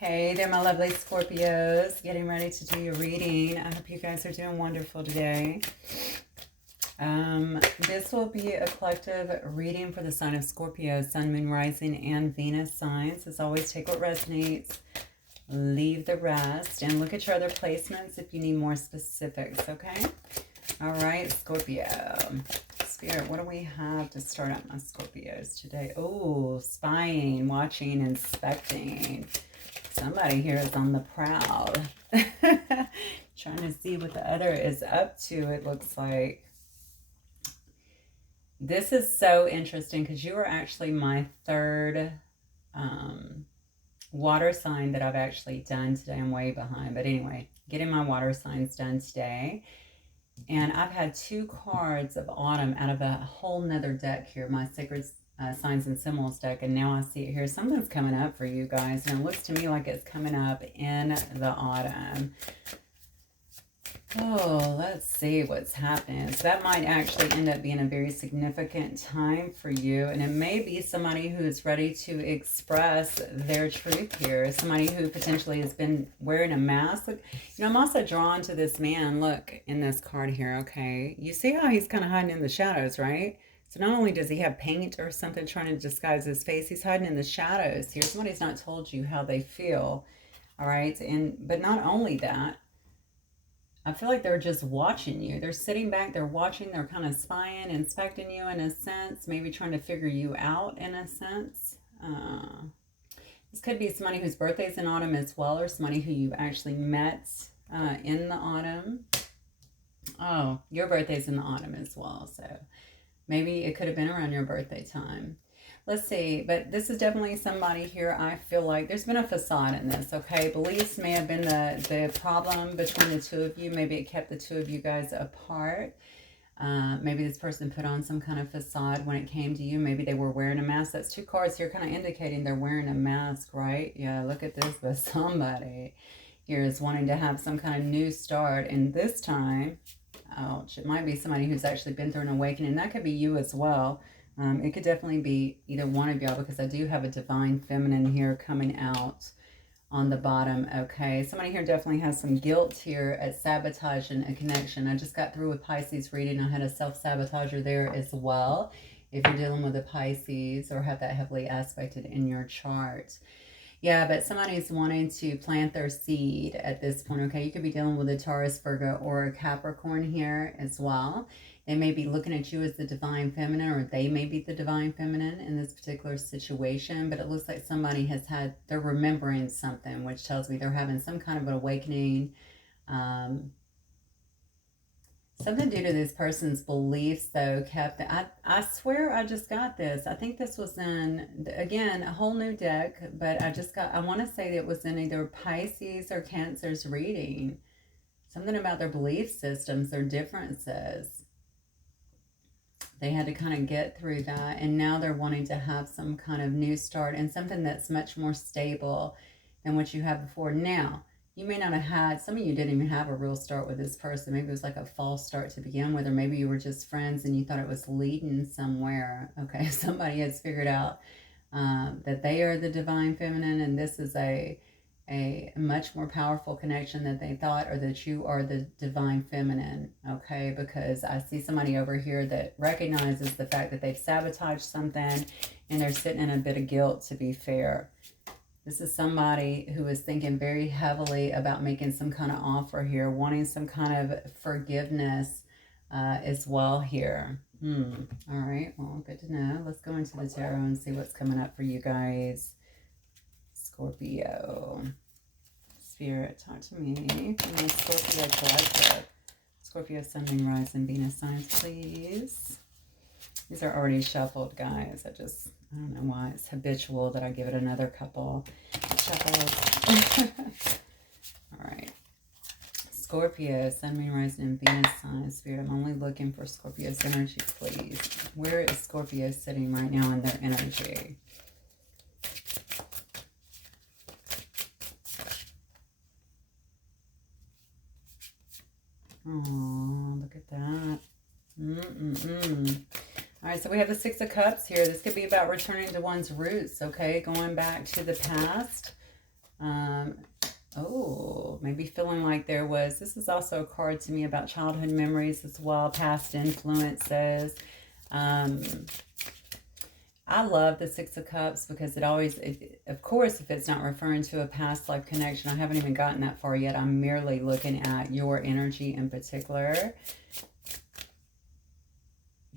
Hey there, my lovely Scorpios. Getting ready to do your reading. I hope you guys are doing wonderful today. This will be a collective reading for the sign of Scorpio, Sun, Moon, Rising, and Venus signs. As always, take what resonates, leave the rest, and look at your other placements if you need more specifics, okay? All right, Scorpio. Spirit, what do we have to start out my Scorpios today? Oh, spying, watching, inspecting. Somebody here is on the prowl. Trying to see what the other is up to, it looks like. This is so interesting because you are actually my third water sign that I've actually done today. I'm way behind. But anyway, getting my water signs done today. And I've had two cards of autumn out of a whole nother deck here, my Sacred Signs and Symbols deck, and now I see it here. Something's coming up for you guys, and it looks to me like it's coming up in the autumn. Oh, let's see what's happening. So that might actually end up being a very significant time for you, and it may be somebody who is ready to express their truth here. Somebody who potentially has been wearing a mask. Look, you know, I'm also drawn to this man. Look in this card here, okay? You see how he's kind of hiding in the shadows, right? So not only does he have paint or something trying to disguise his face, he's hiding in the shadows here. Somebody's not told you how they feel, all right? But not only that, I feel like they're just watching you. They're sitting back, they're watching, they're kind of spying, inspecting you in a sense, maybe trying to figure you out in a sense. This could be somebody whose birthday's in autumn as well, or somebody who you actually met in the autumn. Oh, your birthday's in the autumn as well, so maybe it could have been around your birthday time. Let's see, but this is definitely somebody here. I feel like there's been a facade in this, okay? Beliefs may have been the problem between the two of you. Maybe it kept the two of you guys apart. Maybe this person put on some kind of facade when it came to you. Maybe they were wearing a mask. That's two cards here kind of indicating they're wearing a mask, right? Yeah, look at this, but somebody here is wanting to have some kind of new start. And this time, ouch, it might be somebody who's actually been through an awakening. That could be you as well. It could definitely be either one of y'all, because I do have a divine feminine here coming out on the bottom, okay? Somebody here definitely has some guilt here at sabotaging a connection. I just got through with Pisces reading. I had a self-sabotager there as well. If you're dealing with a Pisces or have that heavily aspected in your chart. Yeah, but somebody's wanting to plant their seed at this point, okay? You could be dealing with a Taurus, Virgo, or a Capricorn here as well. They may be looking at you as the divine feminine, or they may be the divine feminine in this particular situation, but it looks like somebody they're remembering something, which tells me they're having some kind of an awakening. Something due to this person's beliefs, though, kept... I swear I just got this. I think this was in, again, a whole new deck, but I want to say that it was in either Pisces or Cancer's reading. Something about their belief systems, their differences. They had to kind of get through that, and now they're wanting to have some kind of new start and something that's much more stable than what you had before. Now, you may not have had, some of you didn't even have a real start with this person. Maybe it was like a false start to begin with, or maybe you were just friends and you thought it was leading somewhere. Okay, somebody has figured out that they are the divine feminine, and this is a much more powerful connection than they thought, or that you are the divine feminine, okay? Because I see somebody over here that recognizes the fact that they've sabotaged something and they're sitting in a bit of guilt, to be fair. This is somebody who is thinking very heavily about making some kind of offer here, wanting some kind of forgiveness as well here. All right, well, good to know. Let's go into the tarot and see what's coming up for you guys. Scorpio. Spirit, talk to me. Scorpio collective. Scorpio, Sun, Moon, Rising, Venus signs, please. These are already shuffled, guys. I don't know why. It's habitual that I give it another couple shuffles. All right. Scorpio, Sun, Moon, Rising, and Venus signs. Spirit, I'm only looking for Scorpio's energy, please. Where is Scorpio sitting right now in their energy? Oh, look at that. All right, so we have the Six of Cups here. This could be about returning to one's roots, okay? Going back to the past. Um, oh, maybe feeling like there was, this is also a card to me about childhood memories as well, past influences. Um, I love the Six of Cups because it always, of course, if it's not referring to a past life connection, I haven't even gotten that far yet. I'm merely looking at your energy in particular.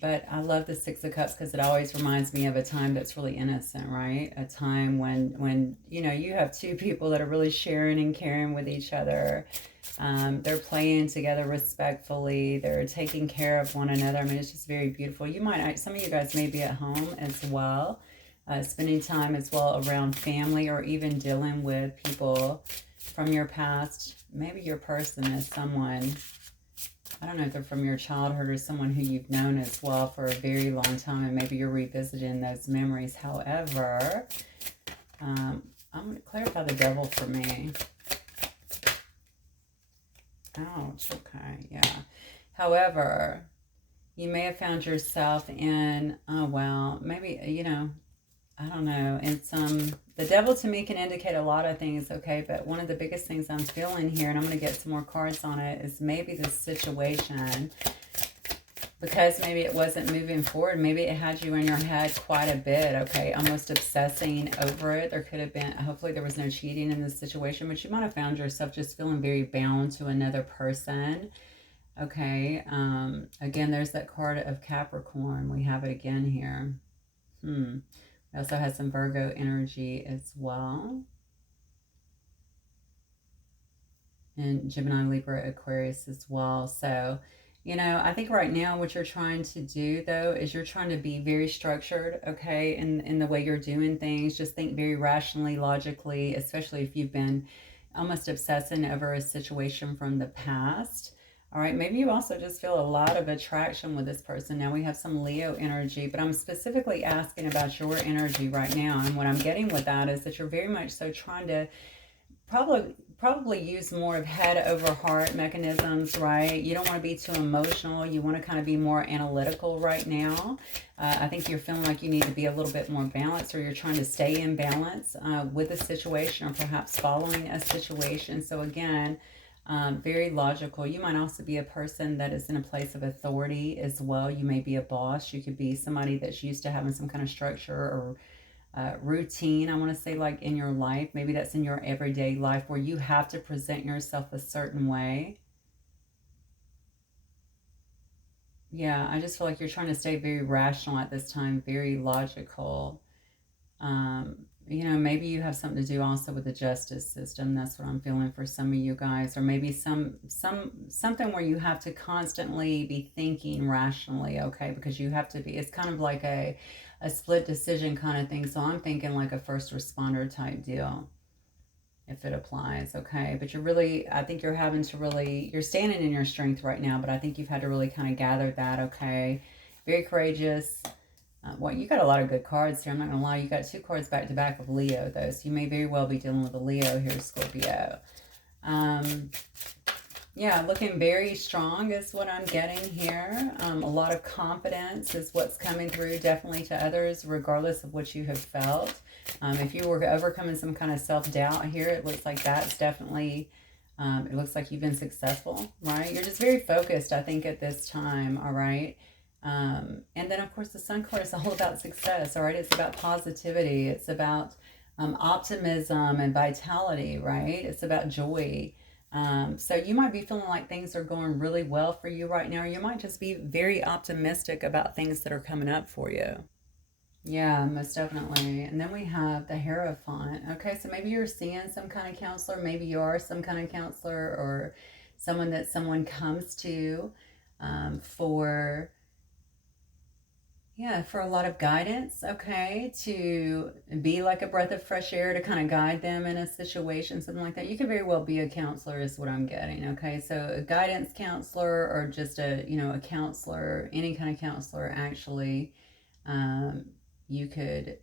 But I love the Six of Cups because it always reminds me of a time that's really innocent, right? A time when you know, you have two people that are really sharing and caring with each other. They're playing together respectfully. They're taking care of one another. I mean, it's just very beautiful. You might, some of you guys may be at home as well, spending time as well around family, or even dealing with people from your past. Maybe your person is someone, I don't know if they're from your childhood or someone who you've known as well for a very long time, and maybe you're revisiting those memories. However, I'm going to clarify the devil for me. Ouch, okay, yeah. However, you may have found yourself in, oh, well, maybe, you know, I don't know, in some, the devil to me can indicate a lot of things, okay, but one of the biggest things I'm feeling here, and I'm going to get some more cards on it, is maybe this situation, because maybe it wasn't moving forward, maybe it had you in your head quite a bit, okay, almost obsessing over it. There could have been, hopefully there was no cheating in this situation, but you might have found yourself just feeling very bound to another person, okay. Again, there's that card of Capricorn. We have it again here. It also has some Virgo energy as well. And Gemini, Libra, Aquarius as well. So, you know, I think right now what you're trying to do, though, is you're trying to be very structured, okay, in the way you're doing things. Just think very rationally, logically, especially if you've been almost obsessing over a situation from the past. All right, maybe you also just feel a lot of attraction with this person. Now we have some Leo energy, but I'm specifically asking about your energy right now. And what I'm getting with that is that you're very much so trying to probably use more of head over heart mechanisms, right? You don't want to be too emotional. You want to kind of be more analytical right now. I think you're feeling like you need to be a little bit more balanced, or you're trying to stay in balance with a situation, or perhaps following a situation. So again, very logical. You might also be a person that is in a place of authority as well. You may be a boss. You could be somebody that's used to having some kind of structure or routine, I want to say, like in your life. Maybe that's in your everyday life where you have to present yourself a certain way. Yeah, I just feel like you're trying to stay very rational at this time, very logical. You know, maybe you have something to do also with the justice system. That's what I'm feeling for some of you guys. Or maybe something where you have to constantly be thinking rationally, okay? Because you have to be, it's kind of like a split decision kind of thing. So I'm thinking like a first responder type deal, if it applies, okay? But you're really, I think you're having to really, you're standing in your strength right now, but I think you've had to really kind of gather that, okay? Very courageous. Well, you got a lot of good cards here. I'm not going to lie. You got two cards back to back of Leo, though. So you may very well be dealing with a Leo here, Scorpio. Yeah, looking very strong is what I'm getting here. A lot of confidence is what's coming through, definitely to others, regardless of what you have felt. If you were overcoming some kind of self-doubt here, it looks like that's definitely, it looks like you've been successful, right? You're just very focused, I think, at this time, all right? And then, of course, the Sun card is all about success, all right? It's about positivity. It's about optimism and vitality, right? It's about joy. So you might be feeling like things are going really well for you right now. Or you might just be very optimistic about things that are coming up for you. Yeah, most definitely. And then we have the Hierophant. Okay, so maybe you're seeing some kind of counselor. Maybe you are some kind of counselor, or someone that someone comes to for, yeah, for a lot of guidance, okay, to be like a breath of fresh air to kind of guide them in a situation, something like that. You could very well be a counselor is what I'm getting, okay? So a guidance counselor, or just a, you know, a counselor, any kind of counselor, actually. You could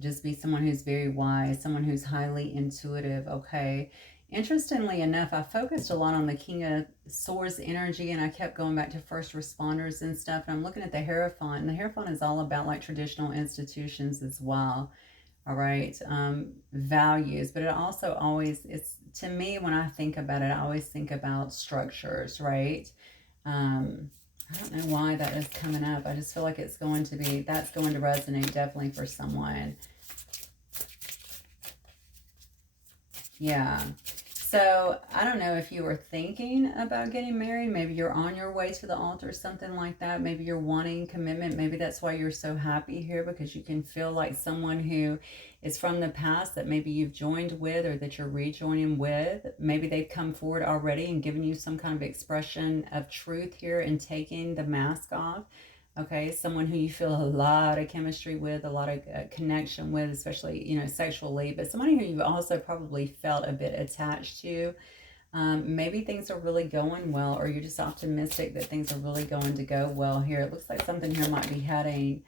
just be someone who's very wise, someone who's highly intuitive, okay? Interestingly enough, I focused a lot on the King of Swords energy, and I kept going back to first responders and stuff, and I'm looking at the Hierophant, and the Hierophant is all about like traditional institutions as well, all right, values, but it also always, it's, to me, when I think about it, I always think about structures, right? I don't know why that is coming up. I just feel like it's going to be, that's going to resonate definitely for someone. Yeah. So I don't know if you were thinking about getting married. Maybe you're on your way to the altar, something like that. Maybe you're wanting commitment. Maybe that's why you're so happy here, because you can feel like someone who is from the past that maybe you've joined with or that you're rejoining with. Maybe they've come forward already and given you some kind of expression of truth here and taking the mask off. Okay, someone who you feel a lot of chemistry with, a lot of connection with, especially, you know, sexually, but somebody who you also probably felt a bit attached to. Maybe things are really going well, or you're just optimistic that things are really going to go well here. It looks like something here might be heading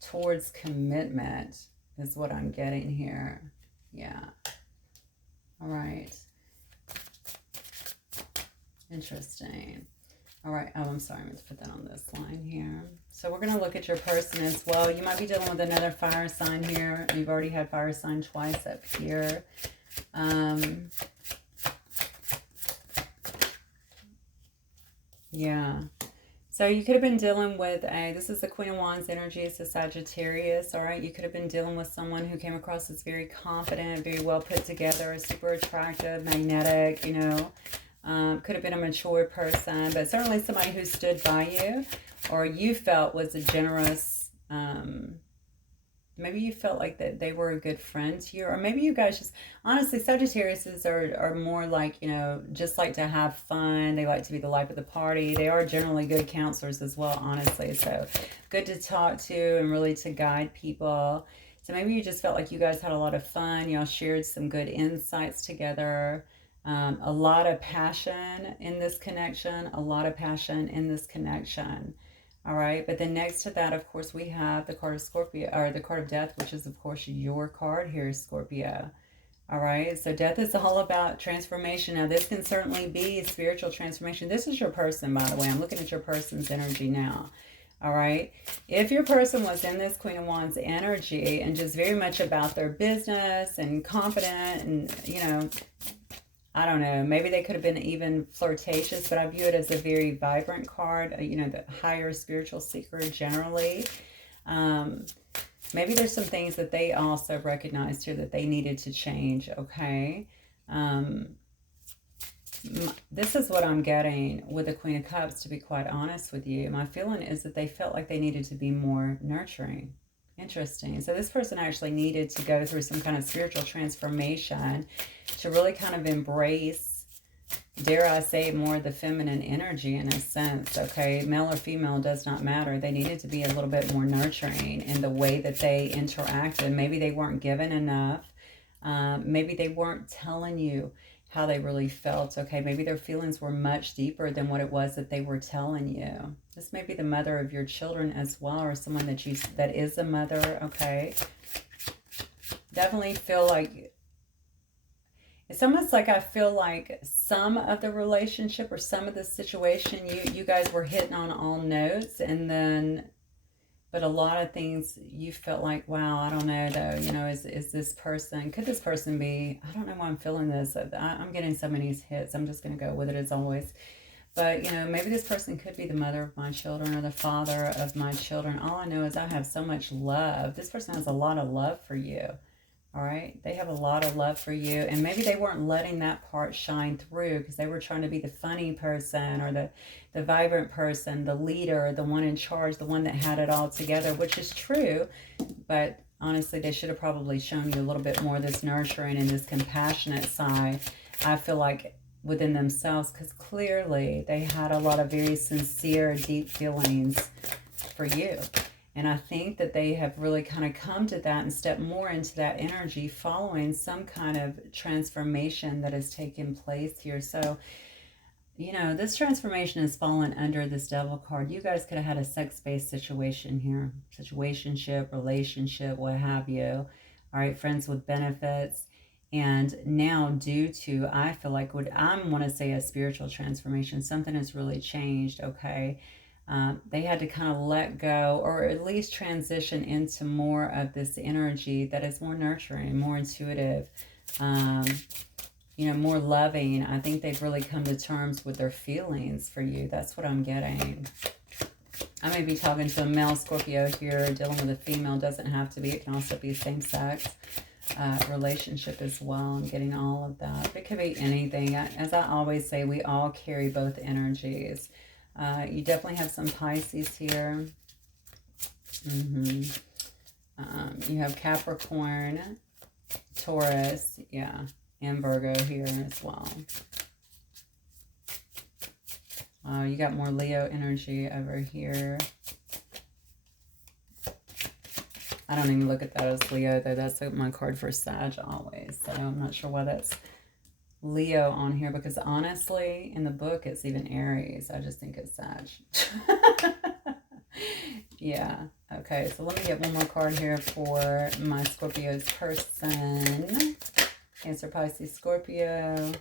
towards commitment, is what I'm getting here. Yeah. All right. Interesting. All right. Oh, I'm sorry. I meant to put that on this line here. So we're going to look at your person as well. You might be dealing with another fire sign here. You've already had fire sign twice up here. Yeah. So you could have been dealing with this is the Queen of Wands energy. It's a Sagittarius. All right. You could have been dealing with someone who came across as very confident, very well put together, super attractive, magnetic, you know. Could have been a mature person, but certainly somebody who stood by you, or you felt was a generous, maybe you felt like that they were a good friend to you, or maybe you guys just, honestly, Sagittariuses are more like, you know, just like to have fun. They like to be the life of the party. They are generally good counselors as well, honestly. So good to talk to and really to guide people. So maybe you just felt like you guys had a lot of fun. Y'all shared some good insights together. A lot of passion in this connection, a lot of passion in this connection. All right. But then next to that, of course, we have the card of Scorpio, or the card of death, which is, of course, your card here, Scorpio. All right. So death is all about transformation. Now, this can certainly be spiritual transformation. This is your person, by the way. I'm looking at your person's energy now. All right. If your person was in this Queen of Wands energy and just very much about their business and confident and, you know, I don't know, maybe they could have been even flirtatious, but I view it as a very vibrant card, you know, the higher spiritual seeker generally. Maybe there's some things that they also recognized here that they needed to change, okay? This is what I'm getting with the Queen of Cups, to be quite honest with you. My feeling is that they felt like they needed to be more nurturing. Interesting. So this person actually needed to go through some kind of spiritual transformation to really kind of embrace, dare I say, more the feminine energy in a sense, okay? Male or female does not matter. They needed to be a little bit more nurturing in the way that they interacted. Maybe they weren't given enough. Maybe they weren't telling you how they really felt, okay? Maybe their feelings were much deeper than what it was that they were telling you. This may be the mother of your children as well, or someone that is a mother, okay? Definitely feel like, it's almost like I feel like some of the relationship or some of the situation, you guys were hitting on all notes, and then, but a lot of things you felt like, wow, I don't know though, you know, is this person, could this person be, I don't know why I'm feeling this. I'm getting so many hits. I'm just going to go with it as always. But, you know, maybe this person could be the mother of my children or the father of my children. All I know is I have so much love. This person has a lot of love for you. All right. They have a lot of love for you. And maybe they weren't letting that part shine through because they were trying to be the funny person or the vibrant person, the leader, the one in charge, the one that had it all together, which is true. But honestly, they should have probably shown you a little bit more of this nurturing and this compassionate side, I feel like, within themselves, because clearly they had a lot of very sincere, deep feelings for you. And I think that they have really kind of come to that and stepped more into that energy following some kind of transformation that has taken place here. So, you know, this transformation has fallen under this Devil card. You guys could have had a sex-based situation here. Situationship, relationship, what have you. All right, friends with benefits. And now due to, I feel like what I want to say a spiritual transformation, something has really changed, okay? They had to kind of let go, or at least transition into more of this energy that is more nurturing, more intuitive, um, more loving. I think they've really come to terms with their feelings for you. That's what I'm getting. I may be talking to a male Scorpio here. Dealing with a female doesn't have to be. It can also be same-sex relationship as well. I'm getting all of that. It could be anything. As I always say, we all carry both energies. You definitely have some Pisces here. You have Capricorn, Taurus, yeah, and Virgo here as well. You got more Leo energy over here. I don't even look at that as Leo, though. That's my card for Sag always. So I'm not sure why that's Leo on here, because honestly, in the book, it's even Aries. I just think it's Sag. Yeah. Okay, so let me get one more card here for my Scorpio's person. Cancer, Pisces, Scorpio.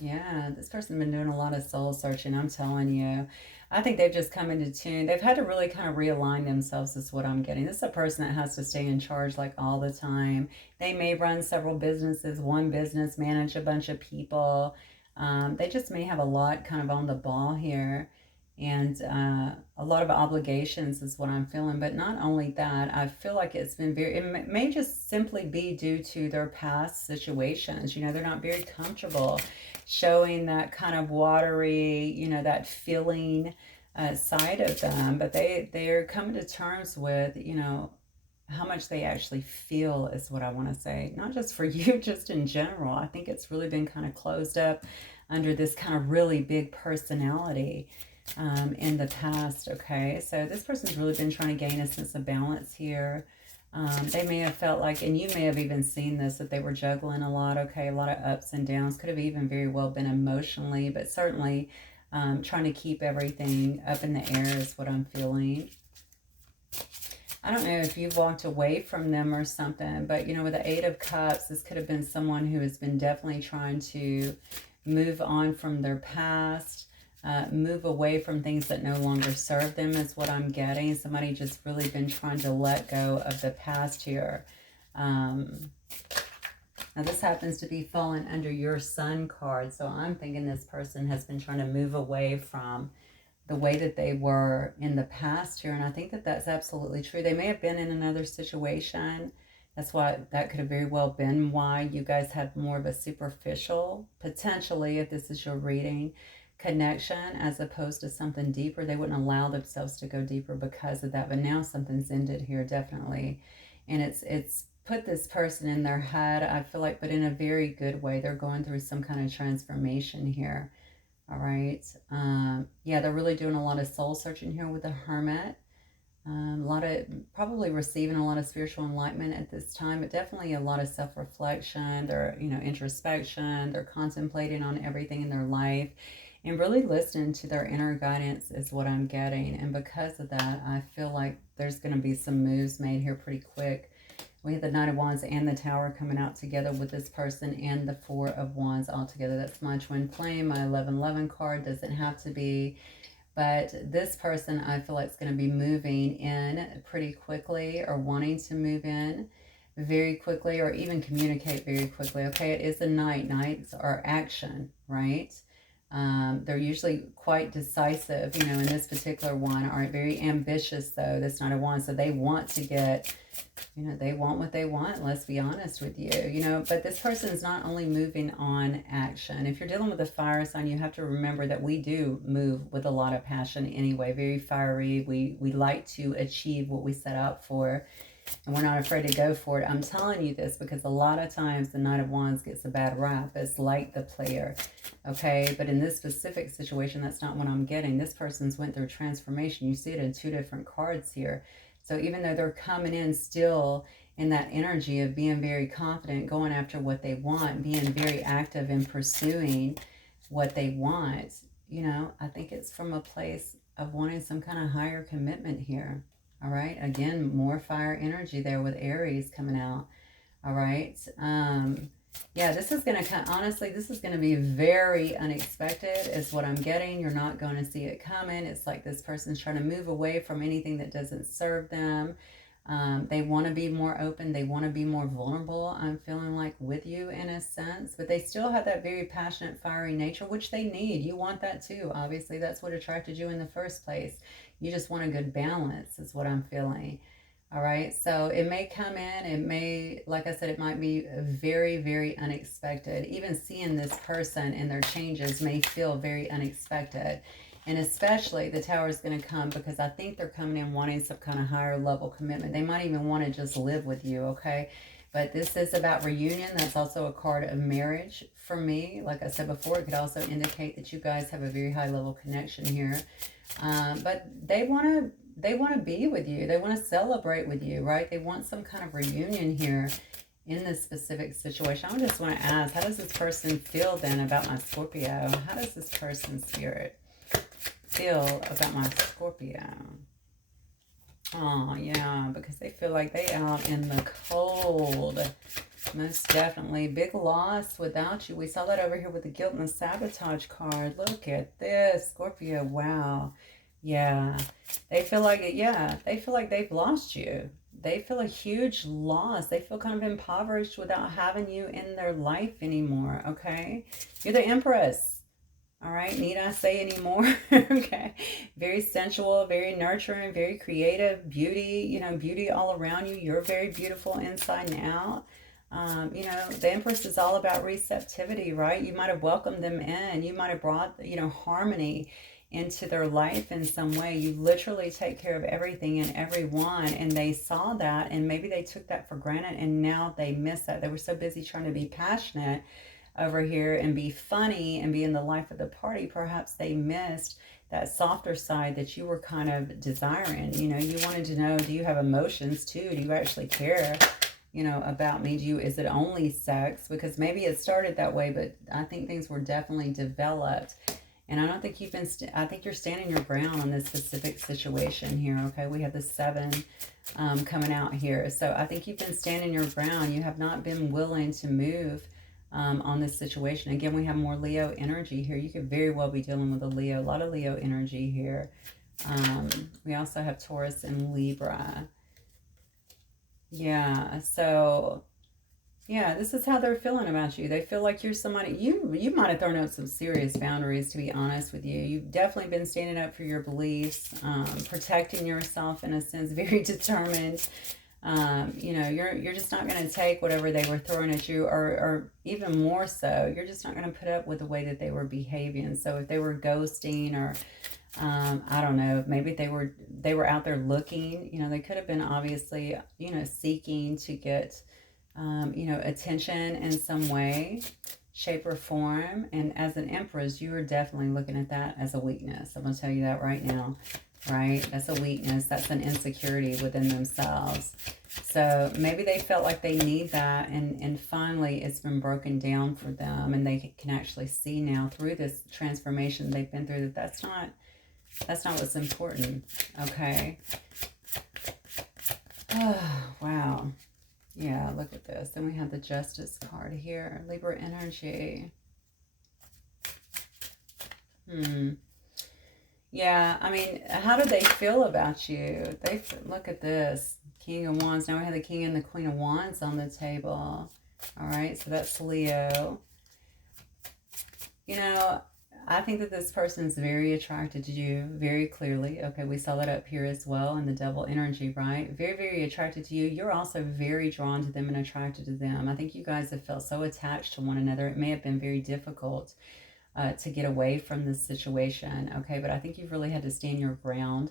Yeah, this person's been doing a lot of soul searching, I'm telling you. I think they've just come into tune. They've had to really kind of realign themselves is what I'm getting. This is a person that has to stay in charge like all the time. They may run several businesses, one business, manage a bunch of people. They just may have a lot kind of on the ball here. And a lot of obligations is what I'm feeling. But not only that, I feel like it's been it may just simply be due to their past situations. They're not very comfortable showing that kind of watery, that feeling side of them. But they're coming to terms with, how much they actually feel is what I want to say. Not just for you, just in general. I think it's really been kind of closed up under this kind of really big personality in the past. Okay, so this person's really been trying to gain a sense of balance here. They may have felt like, and you may have even seen this, that they were juggling a lot. Okay, a lot of ups and downs. Could have even very well been emotionally, but certainly trying to keep everything up in the air is what I'm feeling. I don't know if you've walked away from them or something, but with the Eight of Cups, this could have been someone who has been definitely trying to move on from their past, move away from things that no longer serve them is what I'm getting. Somebody just really been trying to let go of the past here. Now this happens to be falling under your Sun card, so I'm thinking this person has been trying to move away from the way that they were in the past here, and I think that that's absolutely true. They may have been in another situation. That's why that could have very well been why you guys had more of a superficial, potentially, if this is your reading, connection as opposed to something deeper. They wouldn't allow themselves to go deeper because of that, but now something's ended here, definitely. And it's put this person in their head, I feel like, but in a very good way. They're going through some kind of transformation here. All right. Yeah, they're really doing a lot of soul searching here with the Hermit. A lot of probably receiving a lot of spiritual enlightenment at this time, but definitely a lot of self-reflection. They're, introspection. They're contemplating on everything in their life and really listening to their inner guidance is what I'm getting. And because of that, I feel like there's going to be some moves made here pretty quick. We have the Knight of Wands and the Tower coming out together with this person and the Four of Wands all together. That's my twin flame. My 1111 card doesn't have to be. But this person, I feel like, is going to be moving in pretty quickly or wanting to move in very quickly or even communicate very quickly. Okay, it is a Knight. Knights are action, right? They're usually quite decisive, in this particular one. Aren't very ambitious, though, this Knight of Wands. So they want to get, they want what they want, let's be honest with you, But this person is not only moving on action. If you're dealing with a fire sign, you have to remember that we do move with a lot of passion anyway, very fiery. We like to achieve what we set out for. And we're not afraid to go for it. I'm telling you this because a lot of times the Knight of Wands gets a bad rap. It's like the player, okay? But in this specific situation, that's not what I'm getting. This person's went through transformation. You see it in two different cards here. So even though they're coming in still in that energy of being very confident, going after what they want, being very active in pursuing what they want, I think it's from a place of wanting some kind of higher commitment here. All right, again, more fire energy there with Aries coming out. All right, Yeah, this is going to come, honestly, this is going to be very unexpected is what I'm getting. You're not going to see it coming. It's like this person's trying to move away from anything that doesn't serve them. They want to be more open. They want to be more vulnerable, I'm feeling like, with you in a sense. But they still have that very passionate, fiery nature, which they need. You want that too. Obviously, that's what attracted you in the first place. You just want a good balance is what I'm feeling. All right, so it may come in, it may, like I said, it might be very, very unexpected. Even seeing this person and their changes may feel very unexpected. And especially the Tower is going to come because I think they're coming in wanting some kind of higher level commitment. They might even want to just live with you, okay? But this is about reunion. That's also a card of marriage for me. Like I said before, it could also indicate that you guys have a very high level connection here. But they want to be with you. They want to celebrate with you, right? They want some kind of reunion here in this specific situation. I just want to ask, how does this person feel then about my Scorpio? How does this person, Spirit, feel about my Scorpio? Oh, yeah, because they feel like they out in the cold. Most definitely. Big loss without you. We saw that over here with the guilt and the sabotage card. Look at this, Scorpio. Wow. Yeah. They feel like it. Yeah. They feel like they've lost you. They feel a huge loss. They feel kind of impoverished without having you in their life anymore. Okay. You're the Empress. All right, need I say any more? Okay, very sensual, very nurturing, very creative, beauty, you know, beauty all around you. You're very beautiful inside and out. You know, the Empress is all about receptivity, right? You might have welcomed them in. You might have brought, you know, harmony into their life in some way. You literally take care of everything and everyone, and they saw that, and maybe they took that for granted, and now they miss that. They were so busy trying to be passionate over here and be funny and be in the life of the party, perhaps they missed that softer side that you were kind of desiring. You know, you wanted to know, do you have emotions too? Do you actually care, you know, about me? Is it only sex? Because maybe it started that way, but I think things were definitely developed. And I don't think you've been, I think you're standing your ground on this specific situation here, okay? We have the 7 coming out here. So I think you've been standing your ground. You have not been willing to move on this situation. Again, we have more Leo energy here. You could very well be dealing with a Leo. A lot of Leo energy here. We also have Taurus and Libra. Yeah, so yeah, this is how they're feeling about you. They feel like you're somebody, you might have thrown out some serious boundaries, to be honest with you. You've definitely been standing up for your beliefs, protecting yourself in a sense, very determined. You know, you're just not going to take whatever they were throwing at you, or even more so, you're just not going to put up with the way that they were behaving. So if they were ghosting, or I don't know, maybe they were out there looking, you know, they could have been obviously, you know, seeking to get you know, attention in some way, shape, or form. And as an Empress, you are definitely looking at that as a weakness. I'm going to tell you that right now. Right? That's a weakness. That's an insecurity within themselves. So maybe they felt like they need that, and finally it's been broken down for them, and they can actually see now through this transformation they've been through that that's not what's important. Okay. Oh, wow. Yeah, look at this. Then we have the Justice card here. Libra energy. Yeah, I mean, how do they feel about you? Look at this. King of Wands. Now we have the King and the Queen of Wands on the table. All right, so that's Leo. You know, I think that this person is very attracted to you, very clearly. Okay, we saw that up here as well in the Devil energy, right? Very, very attracted to you. You're also very drawn to them and attracted to them. I think you guys have felt so attached to one another. It may have been very difficult to get away from this situation, okay? But I think you've really had to stand your ground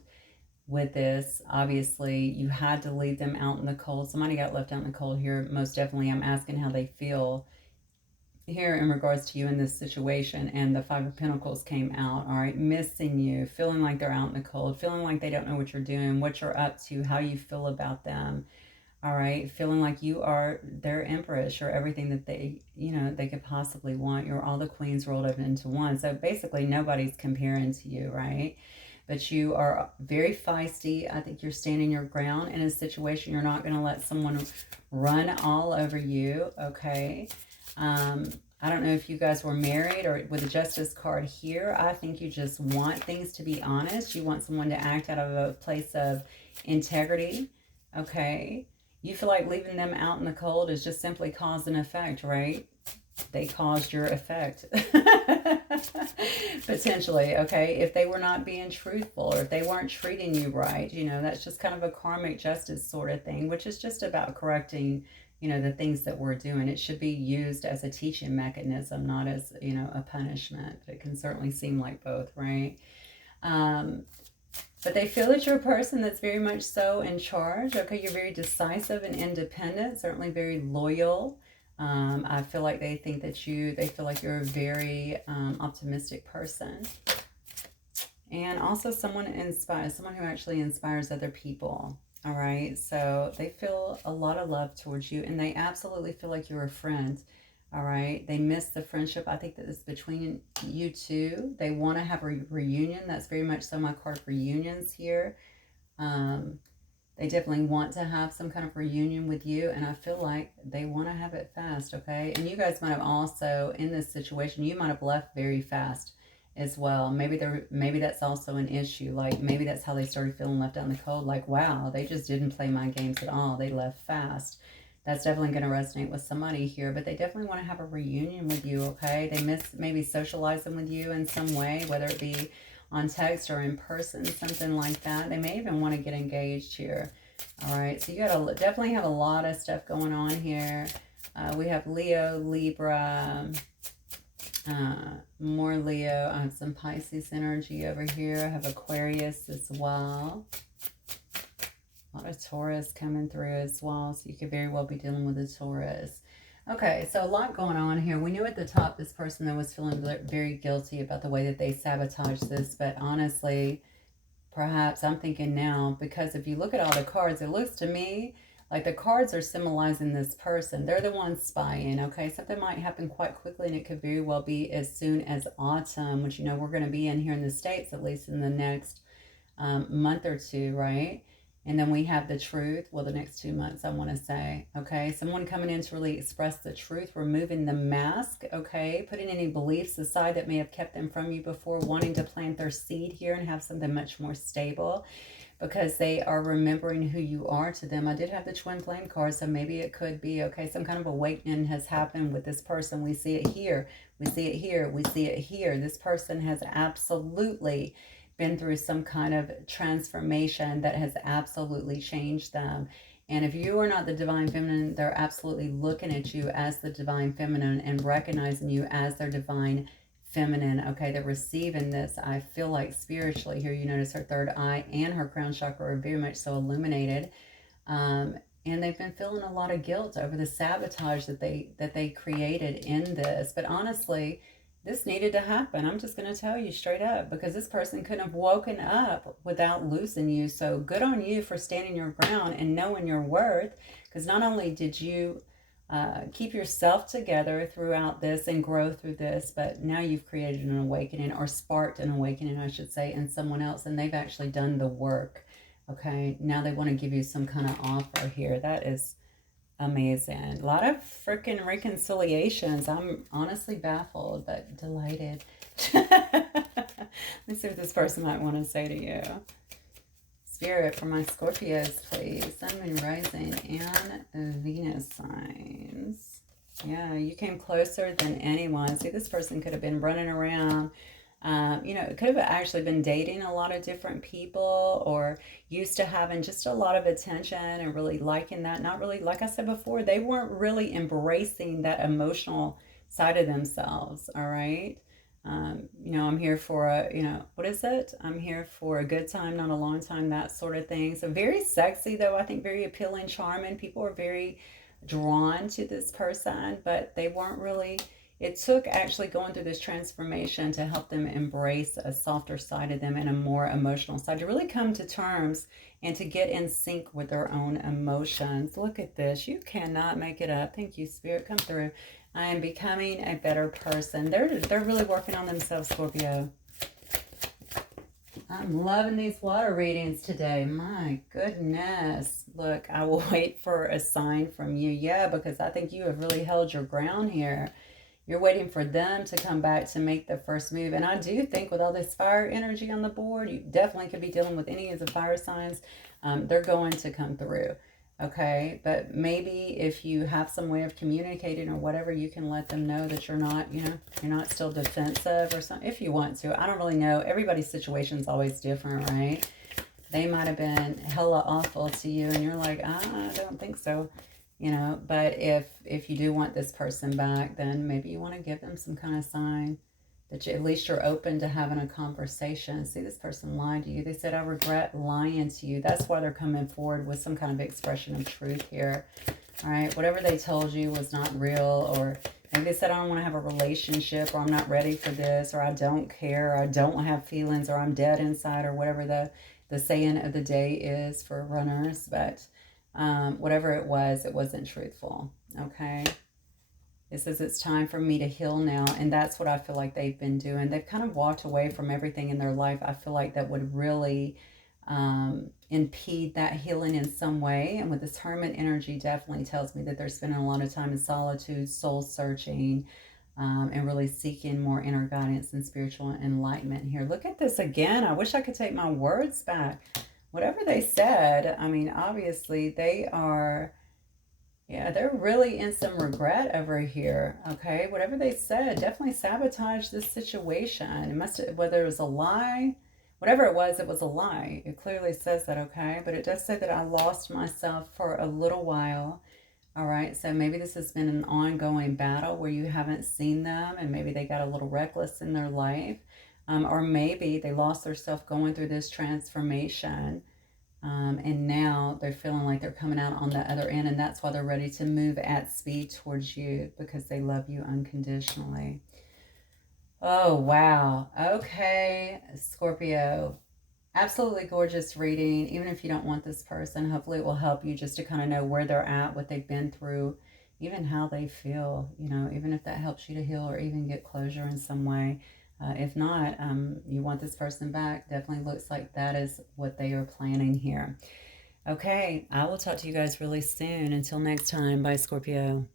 with this. Obviously, you had to leave them out in the cold. Somebody got left out in the cold here. Most definitely, I'm asking how they feel here in regards to you in this situation. And the 5 of Pentacles came out, all right? Missing you, feeling like they're out in the cold, feeling like they don't know what you're doing, what you're up to, how you feel about them. All right, feeling like you are their Empress, or everything that they, you know, they could possibly want. You're all the queens rolled up into one. So basically nobody's comparing to you, right? But you are very feisty. I think you're standing your ground in a situation. You're not going to let someone run all over you, okay? I don't know if you guys were married or with the Justice card here. I think you just want things to be honest. You want someone to act out of a place of integrity, okay? You feel like leaving them out in the cold is just simply cause and effect, right? They caused your effect. Potentially, okay? If they were not being truthful or if they weren't treating you right, you know, that's just kind of a karmic justice sort of thing, which is just about correcting, you know, the things that we're doing. It should be used as a teaching mechanism, not as, you know, a punishment. It can certainly seem like both, right? But they feel that you're a person that's very much so in charge. Okay, you're very decisive and independent, certainly very loyal. I feel like they think that they feel like you're a very optimistic person. And also someone who actually inspires other people. All right, so they feel a lot of love towards you, and they absolutely feel like you're a friend. All right, they miss the friendship. I think that it's between you two. They want to have a reunion. That's very much so my card for unions here. They definitely want to have some kind of reunion with you, and I feel like they want to have it fast, okay? And you guys might have also, in this situation, you might have left very fast as well. Maybe that's also an issue. Like, maybe that's how they started feeling left out in the cold. Like, wow, they just didn't play my games at all. They left fast. That's definitely going to resonate with somebody here, but they definitely want to have a reunion with you, okay? They miss maybe socializing with you in some way, whether it be on text or in person, something like that. They may even want to get engaged here. All right, so you gotta definitely have a lot of stuff going on here. We have Leo, Libra, more Leo. I have some Pisces energy over here. I have Aquarius as well. A lot of Taurus coming through as well, so you could very well be dealing with a Taurus. Okay, so a lot going on here. We knew at the top this person that was feeling very guilty about the way that they sabotaged this, but honestly, perhaps I'm thinking now, because if you look at all the cards, it looks to me like the cards are symbolizing this person. They're the ones spying, okay? Something might happen quite quickly, and it could very well be as soon as autumn, which, you know, we're going to be in here in the States, at least in the next month or two, right? And then we have the truth. Well, the next 2 months, I want to say. Okay, someone coming in to really express the truth, removing the mask. Okay, putting any beliefs aside that may have kept them from you before, wanting to plant their seed here and have something much more stable, because they are remembering who you are to them. I did have the twin flame card, so maybe it could be, okay, some kind of awakening has happened with this person. We see it here. We see it here. We see it here. This person has absolutely been through some kind of transformation that has absolutely changed them. And if you are not the divine feminine, they're absolutely looking at you as the divine feminine and recognizing you as their divine feminine. Okay, they're receiving this. I feel like spiritually here, you notice her third eye and her crown chakra are very much so illuminated. And they've been feeling a lot of guilt over the sabotage that they created in this. But honestly, this needed to happen. I'm just going to tell you straight up, because this person couldn't have woken up without losing you. So good on you for standing your ground and knowing your worth, because not only did you keep yourself together throughout this and grow through this, but now you've created an awakening, or sparked an awakening, I should say, in someone else, and they've actually done the work. Okay, now they want to give you some kind of offer here. That is amazing. A lot of freaking reconciliations. I'm honestly baffled, but delighted. Let's see what this person might want to say to you. Spirit for my Scorpios, please. Sun, Moon, Rising, and Venus signs. Yeah, you came closer than anyone. See, this person could have been running around. You know, it could have actually been dating a lot of different people, or used to having just a lot of attention and really liking that. Not really, like I said before, they weren't really embracing that emotional side of themselves, all right? You know, I'm here for a, you know, what is it? I'm here for a good time, not a long time, that sort of thing. So very sexy, though. I think very appealing, charming. People are very drawn to this person, but they weren't really... It took actually going through this transformation to help them embrace a softer side of them and a more emotional side, to really come to terms and to get in sync with their own emotions. Look at this. You cannot make it up. Thank you, Spirit. Come through. I am becoming a better person. They're really working on themselves, Scorpio. I'm loving these water readings today. My goodness. Look, I will wait for a sign from you. Yeah, because I think you have really held your ground here. You're waiting for them to come back to make the first move. And I do think with all this fire energy on the board, you definitely could be dealing with any of the fire signs. They're going to come through. Okay, but maybe if you have some way of communicating or whatever, you can let them know that you're not, you're not still defensive or something, if you want to. I don't really know. Everybody's situation is always different, right? They might have been hella awful to you and you're like, I don't think so, but if you do want this person back, then maybe you want to give them some kind of sign that at least you're open to having a conversation. See, this person lied to you. They said, I regret lying to you. That's why they're coming forward with some kind of expression of truth here. All right, whatever they told you was not real, or maybe they said, I don't want to have a relationship, or I'm not ready for this, or I don't care, or I don't have feelings, or I'm dead inside, or whatever the saying of the day is for runners. But whatever it wasn't truthful. Okay. It says it's time for me to heal now. And that's what I feel like they've been doing. They've kind of walked away from everything in their life. I feel like that would really impede that healing in some way. And with this hermit energy, definitely tells me that they're spending a lot of time in solitude, soul searching, and really seeking more inner guidance and spiritual enlightenment here. Look at this again. I wish I could take my words back. Whatever they said, I mean, obviously they are... Yeah, they're really in some regret over here, okay? Whatever they said, definitely sabotaged this situation. It must have, whether it was a lie, whatever it was a lie. It clearly says that, okay? But it does say that I lost myself for a little while, all right? So maybe this has been an ongoing battle where you haven't seen them and maybe they got a little reckless in their life. Or maybe they lost their self going through this transformation. And now they're feeling like they're coming out on the other end, and that's why they're ready to move at speed towards you, because they love you unconditionally. Oh, wow. Okay, Scorpio. Absolutely gorgeous reading. Even if you don't want this person, hopefully it will help you just to kind of know where they're at, what they've been through, even how they feel, even if that helps you to heal or even get closure in some way. If not, you want this person back, definitely looks like that is what they are planning here. Okay, I will talk to you guys really soon. Until next time, bye, Scorpio.